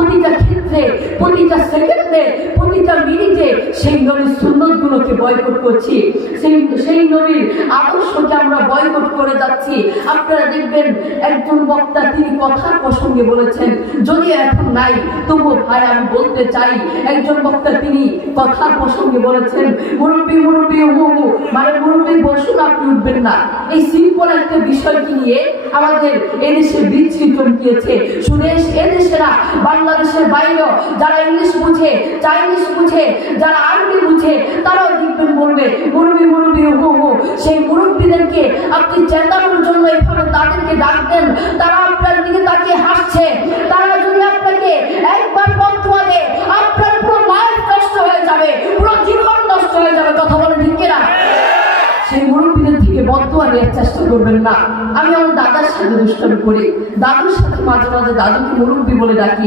প্রতিটা ক্ষেত্রে, প্রতিটা সেকেন্ডে, প্রতিটা মিনিটে সেই নবীর সুন্নতগুলোকে বয়কট করছি, সেই নবীর আদর্শকে আমরা বয়কট করে যাচ্ছি। আপনারা দেখবেন একজন বক্তা তিনি কথার প্রসঙ্গে বলেছেন, যদি এখন নাই তবুও ভাই আমি বলতে চাই, একজন বক্তা তিনি কথার প্রসঙ্গে বলেছেন মুরব্বী মুরব্বী মানে মুরব্বী বসুন আপনি উঠবেন না। এই সিম্পল একটা বিষয়কে নিয়ে আমাদের এদেশে বিচ্ছিন্ন চমকিয়েছে। শুধু এদেশে না, বাংলাদেশের বাইরেও যারা ইংলিশ বুঝে, চাইনিজ বুঝে, যারা আরবি বুঝে, তারাও দেখবেন বলবে মুরব্বী মুরব্বী সেই মুরব্বীদেরকে আপনি চেতানোর জন্য এভাবে তাদেরকে ডাকতেন, তারা আপনার দিকে তাকিয়ে হাসছে। তারা যদি আপনাকে একবার বক্তব্য দেয় আপনার পুরো লাইফ নষ্ট হয়ে যাবে, পুরো জীবন নষ্ট হয়ে যাবে। কথা বলে ঠিক কিনা? সেই মুরব্বীদের থেকে বদদোয়া নেওয়ার চেষ্টা করবেন না। আমি আমার দাদার সাথে দুষ্টামি করি, দাদুর সাথে মাঝে মাঝে দাদুকে মুরব্বী বলে ডাকি।